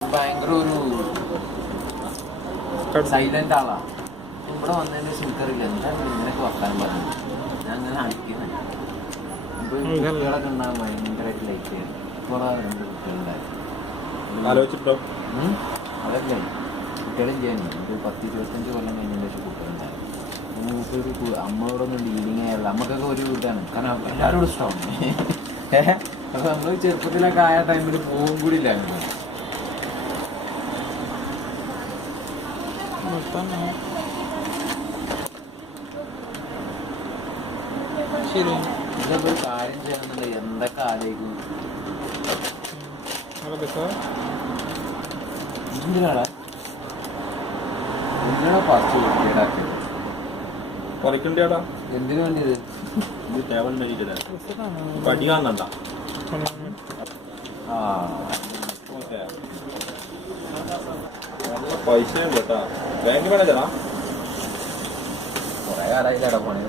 ഭയങ്കര ഒരു സൈലന്റ് ആളാ. ഇവിടെ വന്നതിന് സ്പീക്കറില്ല. എന്താണ് ഇങ്ങനെയൊക്കെ വർത്താനം പറഞ്ഞു. ഞാൻ അങ്ങനെ അടിക്കുന്നത് കുട്ടികളൊക്കെ ഉണ്ടാകാൻ ഭയങ്കരമായിട്ട് ലൈക്ക് ചെയ്യുന്നു. ഇപ്പോൾ 2 കുട്ടികളുണ്ടായിരുന്നു. അതല്ലേ കുട്ടികളും ചെയ്യാൻ ഒരു 10-25 കൊല്ലം കഴിഞ്ഞതിന് ശേഷം കുട്ടികളുണ്ടായിരുന്നു. നമുക്കൊരു അമ്മയോടൊന്നും ഡീലിങ് ചെയ്യാറില്ല. നമുക്കൊക്കെ ഒരു ഇതാണ്, കാരണം എല്ലാവരോടും ഇഷ്ടമാണ്. അപ്പോൾ നമ്മൾ ചെറുപ്പത്തിലൊക്കെ ആയ ടൈമിൽ പോകും കൂടി ഇല്ലായിരുന്നു. ഇതൊക്കെ ഒരു കാര്യം ചെയ്യണമെന്നുണ്ടെങ്കിൽ എന്തൊക്കെ ആലോചിക്കും. എന്തിനാടാ ഫസ്റ്റ് കുറയ്ക്കണ്ടാ എന്തിനു വേണ്ടിയത്? ഇത് ടേബിൾ മേടിച്ചത് പടി കാണണ്ട. പൈസ ഉണ്ട് കേട്ടാ. ബാങ്ക് മാനേജറാ? കുറെ കാലമായില്ലടാ പണി.